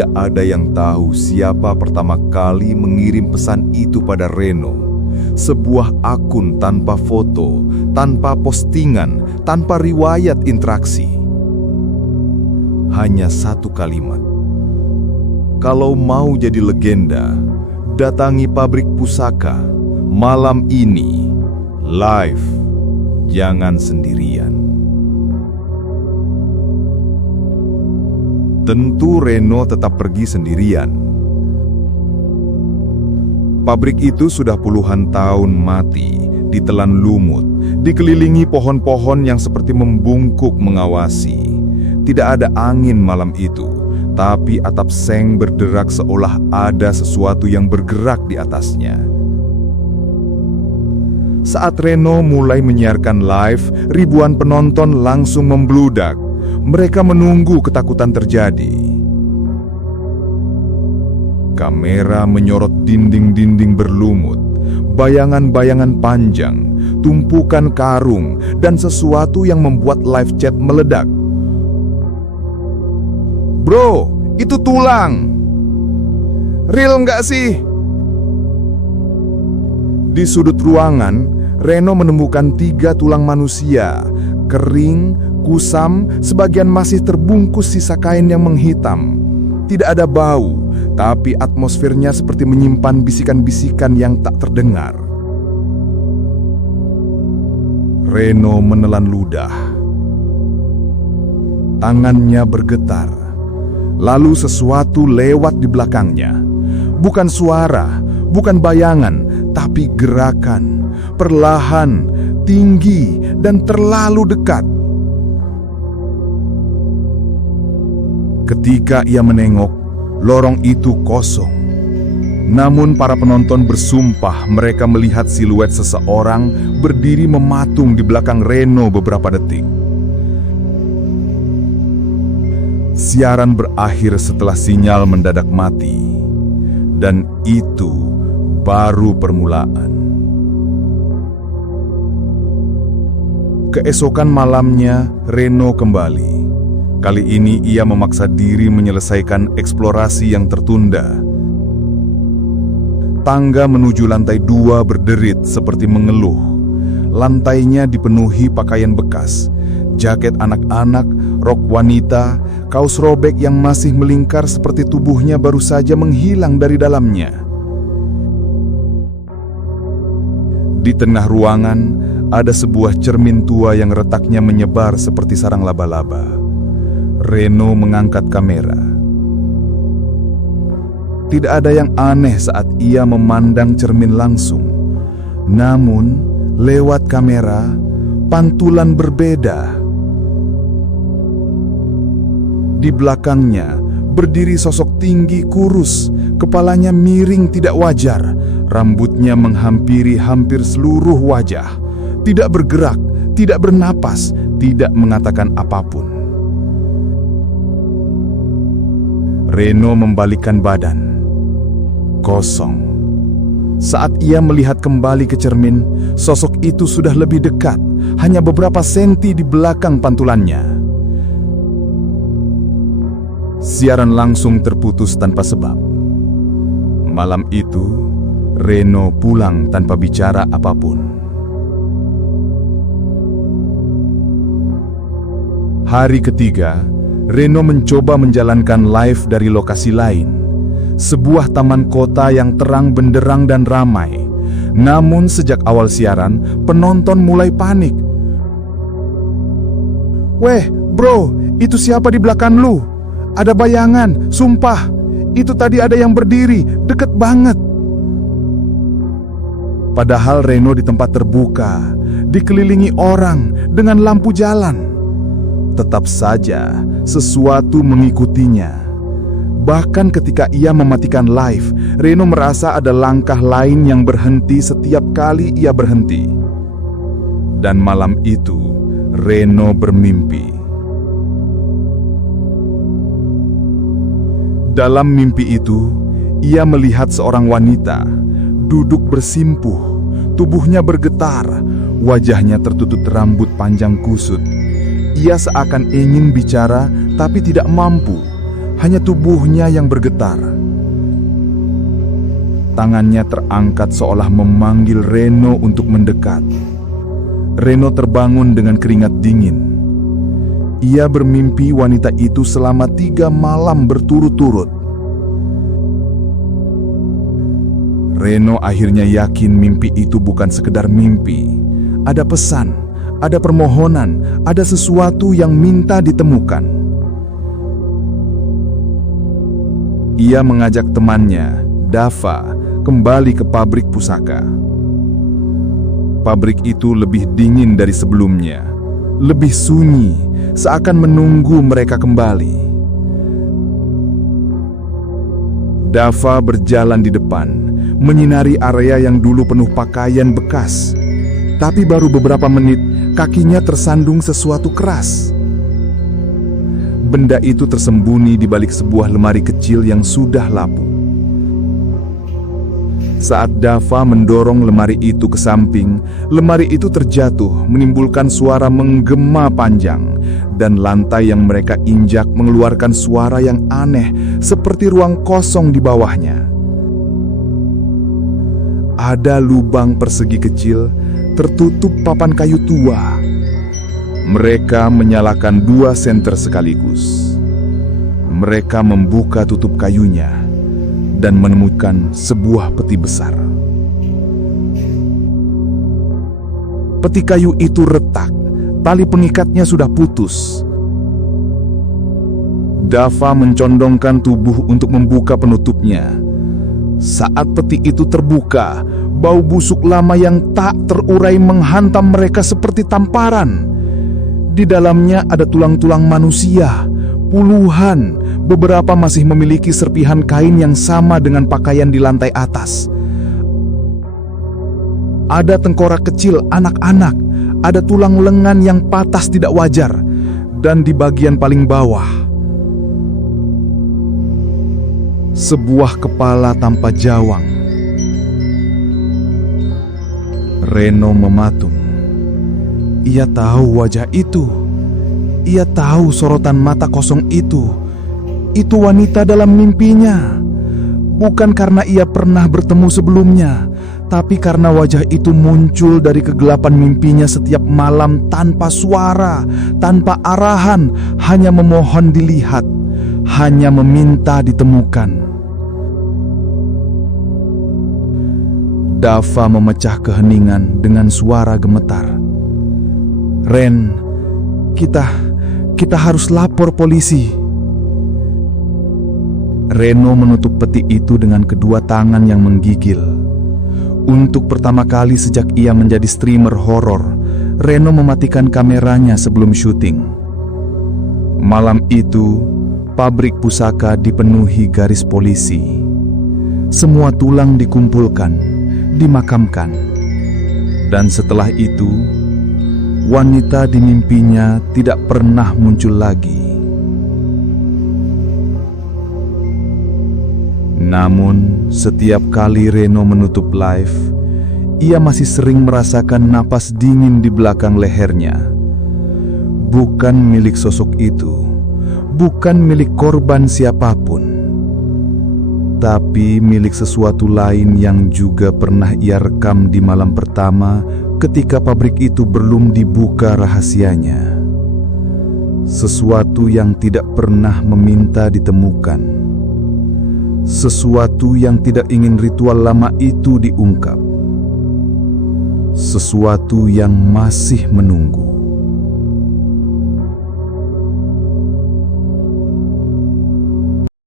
Tidak ada yang tahu siapa pertama kali mengirim pesan itu pada Reno. Sebuah akun tanpa foto, tanpa postingan, tanpa riwayat interaksi. Hanya satu kalimat. Kalau mau jadi legenda, datangi pabrik pusaka malam ini, live, jangan sendirian. Tentu Reno tetap pergi sendirian. Pabrik itu sudah puluhan tahun mati, ditelan lumut, dikelilingi pohon-pohon yang seperti membungkuk mengawasi. Tidak ada angin malam itu, tapi atap seng berderak seolah ada sesuatu yang bergerak di atasnya. Saat Reno mulai menyiarkan live, ribuan penonton langsung membludak. Mereka menunggu ketakutan terjadi. Kamera menyorot dinding-dinding berlumut, bayangan-bayangan panjang, tumpukan karung, dan sesuatu yang membuat live chat meledak. "Bro, itu tulang! Real nggak sih?" Di sudut ruangan, Reno menemukan 3 tulang manusia, kering, kusam, sebagian masih terbungkus sisa kain yang menghitam. Tidak ada bau, tapi atmosfernya seperti menyimpan bisikan-bisikan yang tak terdengar. Reno menelan ludah. Tangannya bergetar. Lalu sesuatu lewat di belakangnya. Bukan suara, bukan bayangan, tapi gerakan, perlahan, tinggi, dan terlalu dekat. Ketika ia menengok, lorong itu kosong. Namun para penonton bersumpah mereka melihat siluet seseorang berdiri mematung di belakang Reno beberapa detik. Siaran berakhir setelah sinyal mendadak mati. Dan itu baru permulaan. Keesokan malamnya, Reno kembali. Kali ini ia memaksa diri menyelesaikan eksplorasi yang tertunda. Tangga menuju lantai 2 berderit seperti mengeluh. Lantainya dipenuhi pakaian bekas, jaket anak-anak, rok wanita, kaos robek yang masih melingkar seperti tubuhnya baru saja menghilang dari dalamnya. Di tengah ruangan, ada sebuah cermin tua yang retaknya menyebar seperti sarang laba-laba. Reno mengangkat kamera. Tidak ada yang aneh saat ia memandang cermin langsung. Namun, lewat kamera, pantulan berbeda. Di belakangnya, berdiri sosok tinggi kurus, kepalanya miring tidak wajar, rambutnya menghampiri hampir seluruh wajah. Tidak bergerak, tidak bernapas, tidak mengatakan apapun. Reno membalikkan badan. Kosong. Saat ia melihat kembali ke cermin, sosok itu sudah lebih dekat, hanya beberapa senti di belakang pantulannya. Siaran langsung terputus tanpa sebab. Malam itu, Reno pulang tanpa bicara apapun. Hari ketiga, Reno mencoba menjalankan live dari lokasi lain. Sebuah taman kota yang terang benderang dan ramai. Namun sejak awal siaran, penonton mulai panik. "Weh, bro, itu siapa di belakang lu? Ada bayangan, sumpah. Itu tadi ada yang berdiri, deket banget." Padahal Reno di tempat terbuka, dikelilingi orang dengan lampu jalan. Tetap saja, sesuatu mengikutinya. Bahkan ketika ia mematikan live, Reno merasa ada langkah lain yang berhenti setiap kali ia berhenti. Dan malam itu, Reno bermimpi. Dalam mimpi itu, ia melihat seorang wanita duduk bersimpuh, tubuhnya bergetar, wajahnya tertutup rambut panjang kusut. Ia seakan ingin bicara, tapi tidak mampu. hanya tubuhnya yang bergetar. Tangannya terangkat seolah memanggil Reno untuk mendekat. Reno terbangun dengan keringat dingin. Ia bermimpi wanita itu selama 3 malam berturut-turut. Reno akhirnya yakin mimpi itu bukan sekedar mimpi. Ada pesan, ada permohonan, ada sesuatu yang minta ditemukan. Ia mengajak temannya, Dava, kembali ke pabrik pusaka. Pabrik itu lebih dingin dari sebelumnya, lebih sunyi, seakan menunggu mereka kembali. Dava berjalan di depan, menyinari area yang dulu penuh pakaian bekas. Tapi baru beberapa menit, kakinya tersandung sesuatu keras. Benda itu tersembunyi di balik sebuah lemari kecil yang sudah lapuk. Saat Dava mendorong lemari itu ke samping, lemari itu terjatuh, menimbulkan suara menggema panjang, dan lantai yang mereka injak mengeluarkan suara yang aneh, seperti ruang kosong di bawahnya. Ada lubang persegi kecil, tertutup papan kayu tua. Mereka menyalakan 2 senter sekaligus. Mereka membuka tutup kayunya dan menemukan sebuah peti besar. Peti kayu itu retak, tali pengikatnya sudah putus. Dava mencondongkan tubuh untuk membuka penutupnya. Saat peti itu terbuka, bau busuk lama yang tak terurai menghantam mereka seperti tamparan. Di dalamnya ada tulang-tulang manusia, puluhan, beberapa masih memiliki serpihan kain yang sama dengan pakaian di lantai atas. Ada tengkorak kecil anak-anak, ada tulang lengan yang patah tidak wajar, dan di bagian paling bawah, sebuah kepala tanpa jawang. Reno mematung. Ia tahu wajah itu. Ia tahu sorotan mata kosong itu. Itu wanita dalam mimpinya. Bukan karena ia pernah bertemu sebelumnya, tapi karena wajah itu muncul dari kegelapan mimpinya setiap malam tanpa suara, tanpa arahan, hanya memohon dilihat, hanya meminta ditemukan. Dava memecah keheningan dengan suara gemetar. Ren, kita harus lapor polisi. Reno menutup peti itu dengan kedua tangan yang menggigil. Untuk pertama kali sejak ia menjadi streamer horor, Reno mematikan kameranya sebelum syuting. Malam itu, pabrik pusaka dipenuhi garis polisi. Semua tulang dikumpulkan, dimakamkan. Dan setelah itu, wanita di mimpinya tidak pernah muncul lagi. Namun, setiap kali Reno menutup live, ia masih sering merasakan napas dingin di belakang lehernya. Bukan milik sosok itu, bukan milik korban siapapun, tapi milik sesuatu lain yang juga pernah ia rekam di malam pertama ketika pabrik itu belum dibuka rahasianya. Sesuatu yang tidak pernah meminta ditemukan. Sesuatu yang tidak ingin ritual lama itu diungkap. Sesuatu yang masih menunggu.